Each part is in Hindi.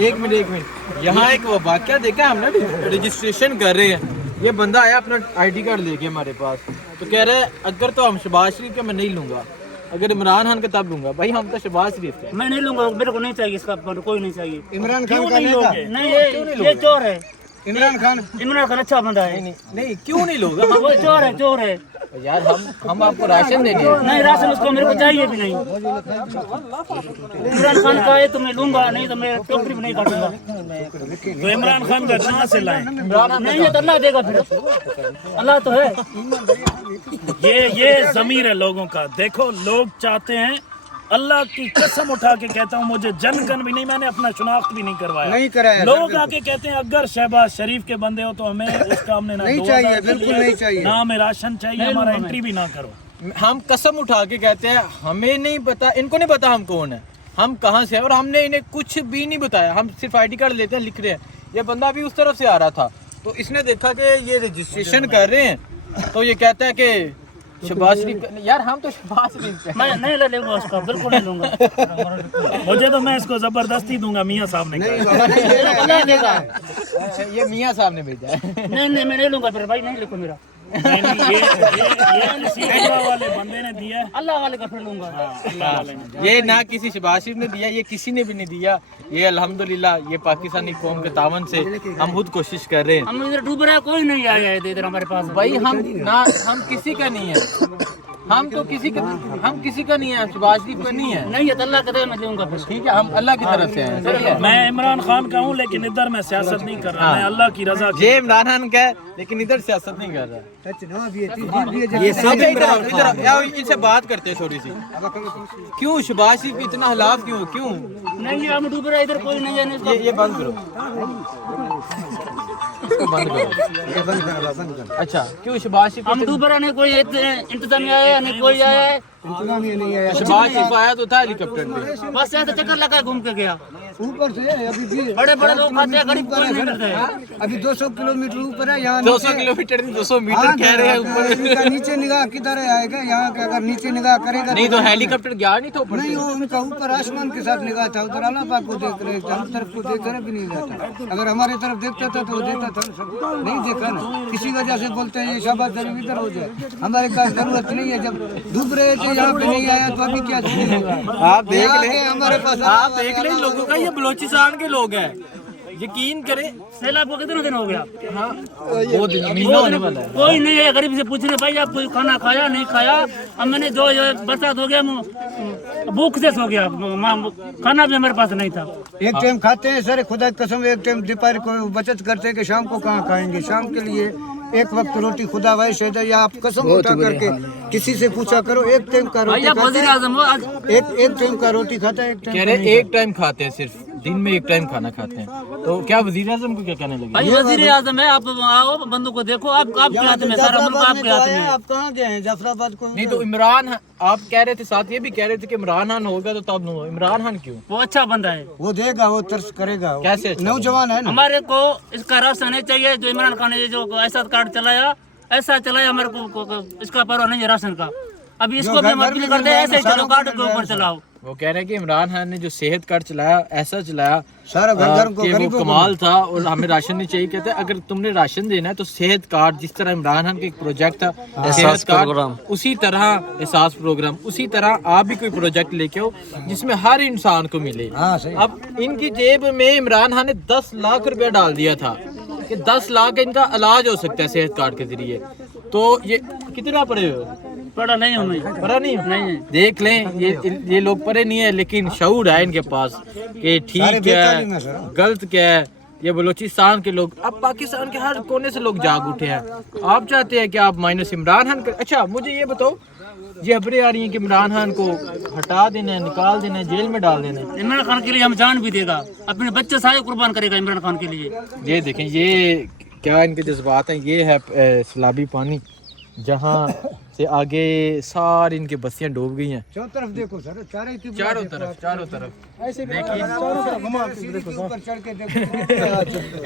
एक मिनट यहाँ एक वाकया देखा हमने, रजिस्ट्रेशन कर रहे हैं, ये बंदा आया अपना आईडी कार्ड लेके हमारे पास, तो कह रहा है अगर तो हम शहबाज शरीफ का मैं नहीं लूंगा, अगर इमरान खान का तब लूंगा। भाई हम तो शहबाज शरीफ के, मैं नहीं लूंगा, मेरे को नहीं चाहिए इसका, कोई नहीं चाहिए। इमरान खान का लेगा? नहीं, ये चोर है। इमरान खान अच्छा बंदा है। नहीं क्यों नहीं लोगे? वो चोर है यार हम आपको राशन देंगे। नहीं, राशन उसको मेरे को चाहिए भी नहीं। इमरान खान का है तो मैं लूंगा, नहीं तो मैं टोकरी भी नहीं काटूंगा। तो इमरान खान का कहाँ से लाएं? नहीं, ये तो अल्लाह देगा, फिर अल्लाह तो है। ये ज़मीर है लोगों का। देखो, लोग चाहते हैं, अल्लाह की कसम उठा के कहता हूँ, मुझे जनगण भी नहीं, मैंने अपना शुनाख्त भी नहीं करवाया, नहीं कराया। लोग आके कहते हैं अगर शहबाज शरीफ के बंदे हो तो हमें उसका हमने ना नहीं चाहिए, बिल्कुल नहीं चाहिए, ना हमें राशन चाहिए, हमारा एंट्री भी ना करो। हम कसम उठा के कहते हैं हमें नहीं पता, इनको नहीं पता हम कौन है, हम कहाँ से हैं, और हमने इन्हें कुछ भी नहीं बताया। हम सिर्फ आईडी कार्ड लेते हैं, लिख रहे हैं। ये बंदा भी उस तरफ से आ रहा था, तो इसने देखा कि ये रजिस्ट्रेशन कर रहे हैं, तो ये कहता है कि शहबाज शरीफ। यार हम तो शहबाज शरीफ मैं नहीं लूंगा उसका, बिल्कुल नहीं लूंगा। मुझे तो मैं इसको जबरदस्ती दूंगा, मियाँ साहब ने अल्लाह देगा। अच्छा, ये मियाँ साहब ने भेजा है। नहीं, मैं नहीं लूंगा फिर भाई, नहीं लिखो मेरा। नहीं, ये अल्लाह वाले बंदे ने दिया है, अल्लाह वाले का फिर लूंगा। अल्लाह वाले ने। ये ना किसी शहबाज शरीफ ने दिया, ये किसी ने भी नहीं दिया। ये अल्हम्दुलिल्लाह ये पाकिस्तानी कौम के तावन से हम खुद कोशिश कर रहे हैं। हम इधर डूब रहे हैं, कोई नहीं आया है इधर हमारे पास। भाई हम किसी का नहीं है, हम किसी का नहीं है, शहबाज शरीफ का नहीं है। नहीं है तो अल्लाह का मैं दूंगा फिर। ठीक है, हम अल्लाह की तरफ से हैं, सही है। मैं इमरान खान का हूँ, लेकिन इधर मैं सियासत नहीं कर रहा, मैं अल्लाह की रजा की। ये इमरान खान का है, लेकिन इधर सियासत नहीं कर रहा। ये सब इधर इनसे बात करते हैं थोड़ी सी। क्यों शहबाज शरीफ के इतना खिलाफ क्यों? नहीं, हम डूब रहे हैं, इधर कोई नहीं है। ये बंद करो, इसको बंद करो। अच्छा, क्यों शहबाज शरीफ हम डूब रहे हैं, कोई इंतजाम नहीं आया, नहीं कोई आया है। नहीं आया। शहबाज शरीफ आया तो था हेलीकॉप्टर में, बस ऐसे चक्कर लगा घूम के गया। ऊपर से अभी भी बड़े लोग खाते हैं, गरीब कोई नहीं करते हैं। अभी 200 किलोमीटर ऊपर है, यहाँ 200 किलोमीटर नहीं, 200 मीटर कह रहे हैं ऊपर। इनका नीचे निगाह किधर आएगा? यहाँ का अगर नीचे निगाह करेगा नहीं तो हेलीकॉप्टर गया नहीं तो ऊपर नहीं, वो उनका ऊपर आसमान के साथ निगाह था, उधर अल्लाह पाक को देख रहे थे, हम तरफ को देख रहे भी नहीं जाता। अगर हमारे तरफ देखता था तो वो देता था, नहीं देखा ना, किसी वजह से बोलते हैं ये शहबाज शरीफ इधर हो जाए। हमारे पास जरूरत नहीं है, जब डूब रहे थे यहाँ पे नहीं आया तो अभी क्या होगा? आप देख लें, हमारे पास आप देख लें लोगों का, ये बलोचिस्तान के लोग हैं, यकीन करें। सैलाब को कितना दिन हो गया? हाँ, वो दिन महीना होने वाला है। कोई नहीं है, गरीब से पूछ रहे भाई आप कोई खाना खाया नहीं खाया? अब मैंने जो बरसात हो गया, भूख से सो गया, खाना भी हमारे पास नहीं था। एक टाइम खाते हैं सर, खुदा की कसम, एक टाइम दोपहर को बचत करते हैं कि शाम को कहाँ खाएंगे। शाम के लिए एक वक्त रोटी खुदा भाई शायद, या आप कसम उठा करके किसी से पूछा करो, एक टाइम का रोटी खाता है, एक टाइम का रोटी खाता है, एक टाइम कह रहे एक टाइम खाते हैं, सिर्फ दिन में एक टाइम खाना खाते हैं। तो क्या वजीर आजम को क्या कहने लगे? भाई वजीर आजम है, आप आओ बंदों को देखो, आपके हाथ में, सारा मुल्क आपके हाथ में है। आप कहाँ गए हैं? जाफराबाद को नहीं तो इमरान, आप कह रहे थे साथ ये भी कह रहे थे कि इमरान खान होगा तो तब लूंगा। इमरान खान क्यों? वो अच्छा बंदा है, वो देगा, वो तरस करेगा। कैसे अच्छा? नौजवान है ना। हमारे को इसका रास्ता नहीं चाहिए। जो इमरान खान ने जो ऐसा कार्ड चलाया, ऐसा चलाया, हमारे को इसका परवाह नहीं है राशन का। अभी इसको भी हम अपील करते हैं, ऐसे ही चलो, कार्ड के ऊपर चलाओ। वो कह रहे हैं कि इमरान खान ने जो सेहत कार्ड चलाया, ऐसा चलाया सारा घर को कि वो कमाल था, और हमें राशन नहीं चाहिए। कहते हैं अगर तुमने राशन देना है तो सेहत कार्ड, जिस तरह इमरान खान का एक प्रोजेक्ट था सेहत कार्ड, उसी तरह एहसास प्रोग्राम, उसी तरह आप भी कोई प्रोजेक्ट लेके आओ जिसमें हर इंसान को मिले। अब इनकी जेब में इमरान खान ने 10 लाख रुपया डाल दिया था कि 10 लाख इनका इलाज हो सकता है सेहत कार्ड के जरिए। तो ये कितना पढ़े हो? पढ़ा नहीं हूँ मैं, पढ़ा नहीं हो? नहीं है। देख लें, ये लोग पढ़े नहीं है, लेकिन शऊर है इनके पास कि ठीक क्या है, गलत क्या है। ये बलोचिस्तान के लोग, अब पाकिस्तान के हर कोने से लोग जाग उठे हैं। आप चाहते हैं कि आप माइनस इमरान खान कर। अच्छा मुझे ये बताओ, ये खबरें आ रही हैं कि इमरान खान को हटा देना है, निकाल देना है, जेल में डाल देना है। इमरान खान के लिए हम जान भी देगा, अपने बच्चे सारे कुर्बान करेगा इमरान खान के लिए। ये देखें, ये क्या इनके जज्बात हैं। ये है सैलाबी पानी, जहाँ से आगे सारी इनकी बस्तियां डूब गई हैं। चारों तरफ देखो सर, चारों तरफ ऐसे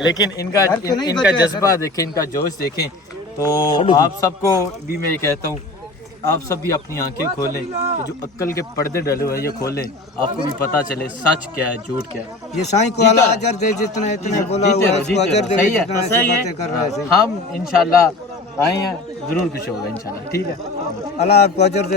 लेकिन इनका जज्बा देखें, इनका जोश देखें। तो आप सबको भी मैं ये कहता हूँ आप सब भी अपनी आंखें खोलें, ये जो अक्ल के पर्दे डले हुए हैं ये खोलें, आपको भी पता चले सच क्या है झूठ क्या है। ये साईं को अल्लाह अजर दे, जितना इतना बोला हुआ है उसको अजर दे, सही है, जितना ऐसी बातें कर रहा है सही। हम इंशाल्लाह आए हैं, जरूर कुछ होगा इंशाल्लाह। ठीक है, अल्लाह आपको अजर दे।